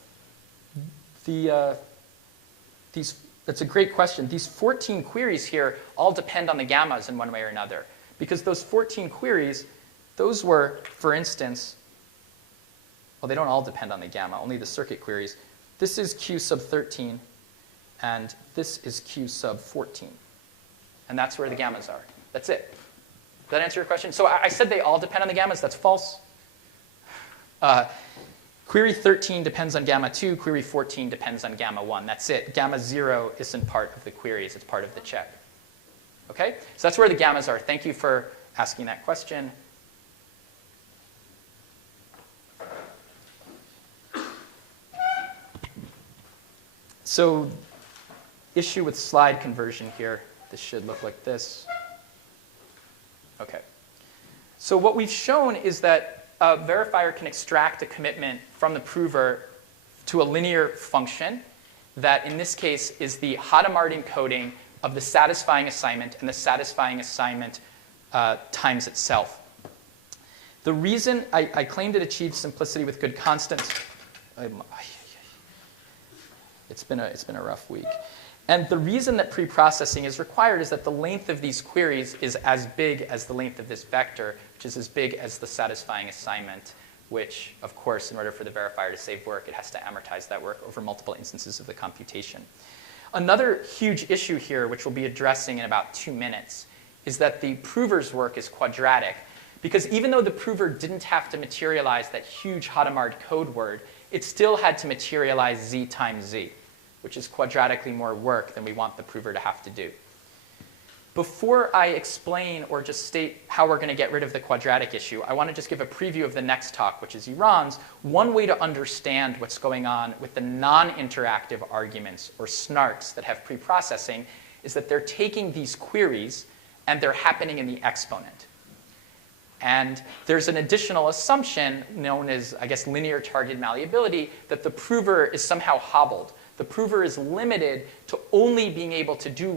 That's a great question. These 14 queries here all depend on the gammas in one way or another. Because those 14 queries, those were, for instance, well, they don't all depend on the gamma, only the circuit queries. This is Q sub 13, and this is Q sub 14. And that's where the gammas are. That's it. Does that answer your question? So I said they all depend on the gammas. That's false. Query 13 depends on gamma 2. Query 14 depends on gamma 1. That's it. Gamma 0 isn't part of the queries. It's part of the check. OK? So that's where the gammas are. Thank you for asking that question. So issue with slide conversion here. This should look like this. OK. So what we've shown is that a verifier can extract a commitment from the prover to a linear function that, in this case, is the Hadamard encoding of the satisfying assignment and the satisfying assignment times itself. The reason I claimed it achieved simplicity with good constants, it's been a rough week. And the reason that preprocessing is required is that the length of these queries is as big as the length of this vector, which is as big as the satisfying assignment, which, of course, in order for the verifier to save work, it has to amortize that work over multiple instances of the computation. Another huge issue here, which we'll be addressing in about 2 minutes, is that the prover's work is quadratic. Because even though the prover didn't have to materialize that huge Hadamard code word, it still had to materialize z times z, which is quadratically more work than we want the prover to have to do. Before I explain or just state how we're going to get rid of the quadratic issue, I want to just give a preview of the next talk, which is Iran's. One way to understand what's going on with the non-interactive arguments, or snarks, that have preprocessing is that they're taking these queries and they're happening in the exponent. And there's an additional assumption known as, I guess, linear target malleability, that the prover is somehow hobbled. The prover is limited to only being able to do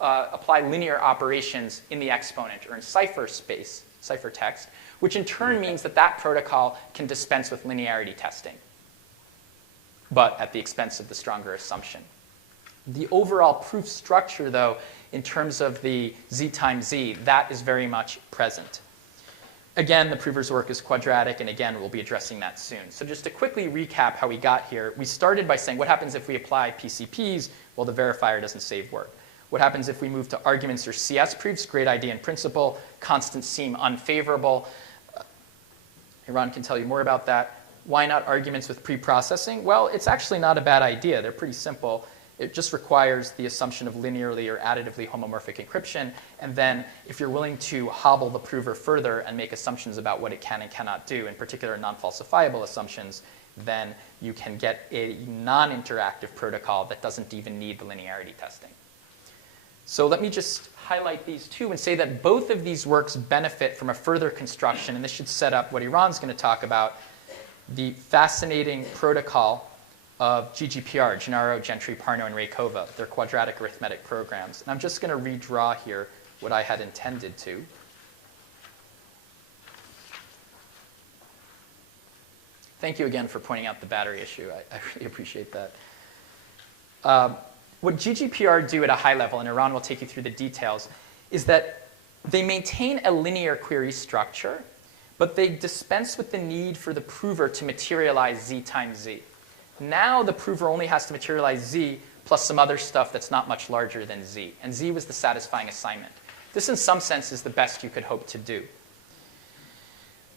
apply linear operations in the exponent or in ciphertext, which in turn means that that protocol can dispense with linearity testing, but at the expense of the stronger assumption. The overall proof structure, though, in terms of the z times z, that is very much present. Again, the prover's work is quadratic, and again, we'll be addressing that soon. So just to quickly recap how we got here, we started by saying, what happens if we apply PCPs? Well, the verifier doesn't save work. What happens if we move to arguments or CS proofs? Great idea in principle. Constants seem unfavorable. Iran can tell you more about that. Why not arguments with preprocessing? Well, it's actually not a bad idea. They're pretty simple. It just requires the assumption of linearly or additively homomorphic encryption. And then if you're willing to hobble the prover further and make assumptions about what it can and cannot do, in particular non-falsifiable assumptions, then you can get a non-interactive protocol that doesn't even need the linearity testing. So let me just highlight these two and say that both of these works benefit from a further construction. And this should set up what Iran's going to talk about, the fascinating protocol of GGPR, Gennaro, Gentry, Parno, and Raykova. They're quadratic arithmetic programs. And I'm just going to redraw here what I had intended to. Thank you again for pointing out the battery issue. I really appreciate that. What GGPR do at a high level, and Iran will take you through the details, is that they maintain a linear query structure, but they dispense with the need for the prover to materialize z times z. Now the prover only has to materialize z plus some other stuff that's not much larger than z. And z was the satisfying assignment. This, in some sense, is the best you could hope to do.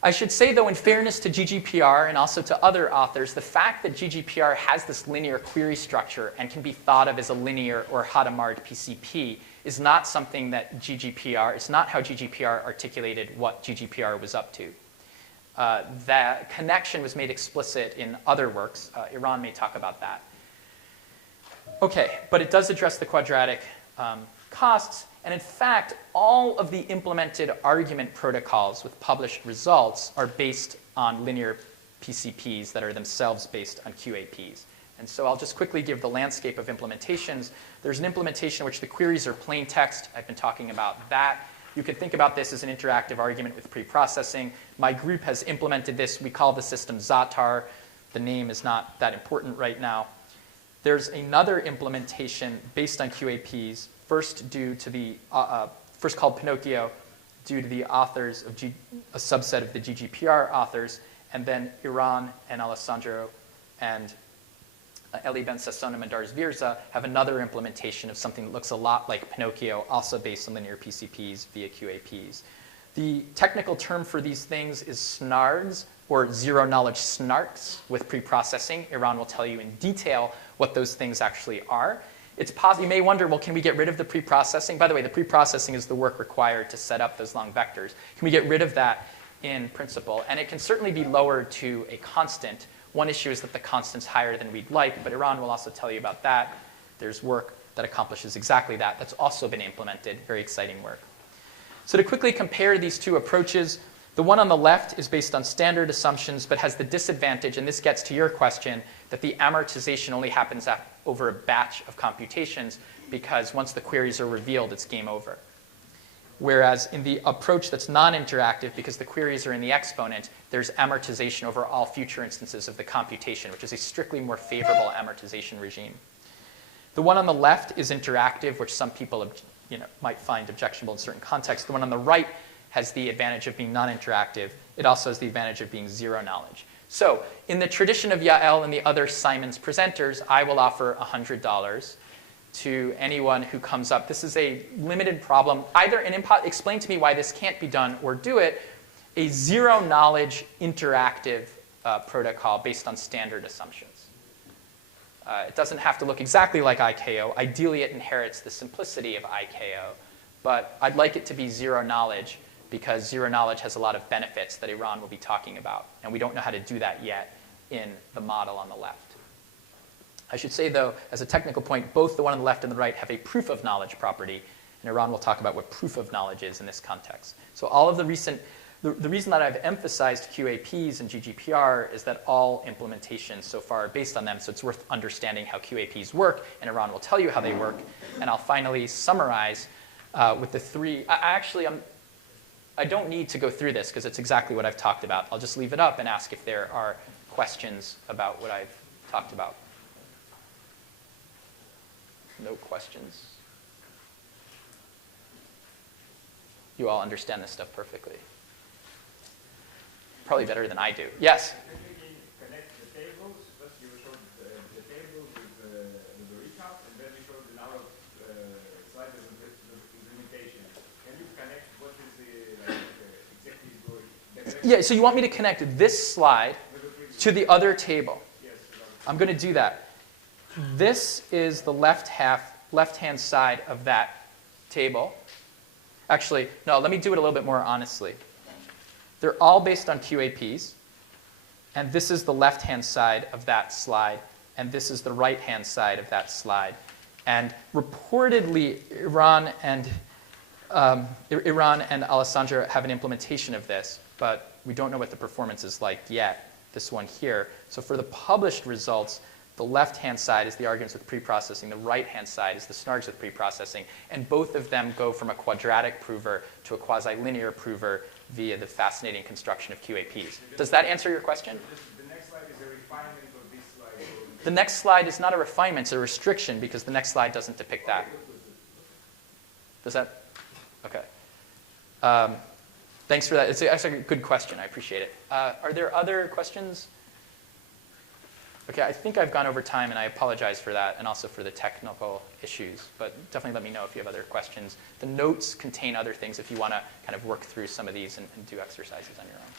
I should say, though, in fairness to GGPR and also to other authors, the fact that GGPR has this linear query structure and can be thought of as a linear or Hadamard PCP is not something that GGPR, it's not how GGPR articulated what GGPR was up to. That connection was made explicit in other works. Iran may talk about that. OK, but it does address the quadratic costs. And in fact, all of the implemented argument protocols with published results are based on linear PCPs that are themselves based on QAPs. And so I'll just quickly give the landscape of implementations. There's an implementation in which the queries are plain text. I've been talking about that. You can think about this as an interactive argument with preprocessing. My group has implemented this. We call the system Zatar. The name is not that important right now. There's another implementation based on QAPs, first called Pinocchio, due to the authors of a subset of the GGPR authors, and then Iran and Alessandro and Eli Ben Sasson and Mandars Virza have another implementation of something that looks a lot like Pinocchio, also based on linear PCPs via QAPs. The technical term for these things is SNARGs, or zero-knowledge snarks with preprocessing. Iran will tell you in detail what those things actually are. You may wonder, well, can we get rid of the preprocessing? By the way, the preprocessing is the work required to set up those long vectors. Can we get rid of that in principle? And it can certainly be lowered to a constant. One issue is that the constant's higher than we'd like, but Iran will also tell you about that. There's work that accomplishes exactly that. That's also been implemented. Very exciting work. So to quickly compare these two approaches, the one on the left is based on standard assumptions, but has the disadvantage, and this gets to your question, that the amortization only happens over a batch of computations, because once the queries are revealed, it's game over. Whereas in the approach that's non-interactive, because the queries are in the exponent, there's amortization over all future instances of the computation, which is a strictly more favorable amortization regime. The one on the left is interactive, which some people might find objectionable in certain contexts. The one on the right has the advantage of being non-interactive. It also has the advantage of being zero knowledge. So in the tradition of Yael and the other Simons presenters, I will offer $100 to anyone who comes up. This is a limited problem. Either explain to me why this can't be done, or do it, a zero-knowledge interactive protocol based on standard assumptions. It doesn't have to look exactly like ICAO. Ideally, it inherits the simplicity of ICAO. But I'd like it to be zero knowledge, because zero knowledge has a lot of benefits that Iran will be talking about. And we don't know how to do that yet in the model on the left. I should say, though, as a technical point, both the one on the left and the right have a proof of knowledge property. And Iran will talk about what proof of knowledge is in this context. So all of the reason that I've emphasized QAPs and GGPR is that all implementations so far are based on them. So it's worth understanding how QAPs work. And Iran will tell you how they work. And I'll finally summarize with the three. I don't need to go through this, because it's exactly what I've talked about. I'll just leave it up and ask if there are questions about what I've talked about. No questions? You all understand this stuff perfectly. Probably better than I do. Yes? Connect the tables. First you showed the table with the recap, and then you showed another slide with the implementation. Can you connect what is the exactly going? Yeah, so you want me to connect this slide to the other table. Yes. I'm going to do that. This is the left-hand side of that table. Actually, no, let me do it a little bit more honestly. They're all based on QAPs. And this is the left-hand side of that slide. And this is the right-hand side of that slide. And reportedly, Iran and Alessandro have an implementation of this. But we don't know what the performance is like yet, this one here. So for the published results, the left-hand side is the arguments with preprocessing. The right-hand side is the snargs with preprocessing. And both of them go from a quadratic prover to a quasi-linear prover via the fascinating construction of QAPs. Does that answer your question? The next slide is a refinement of this slide. The next slide is not a refinement, it's a restriction, because the next slide doesn't depict that. Does that? Okay. Thanks for that. It's actually a good question. I appreciate it. Are there other questions? Okay, I think I've gone over time, and I apologize for that, and also for the technical issues. But definitely let me know if you have other questions. The notes contain other things if you want to kind of work through some of these and do exercises on your own.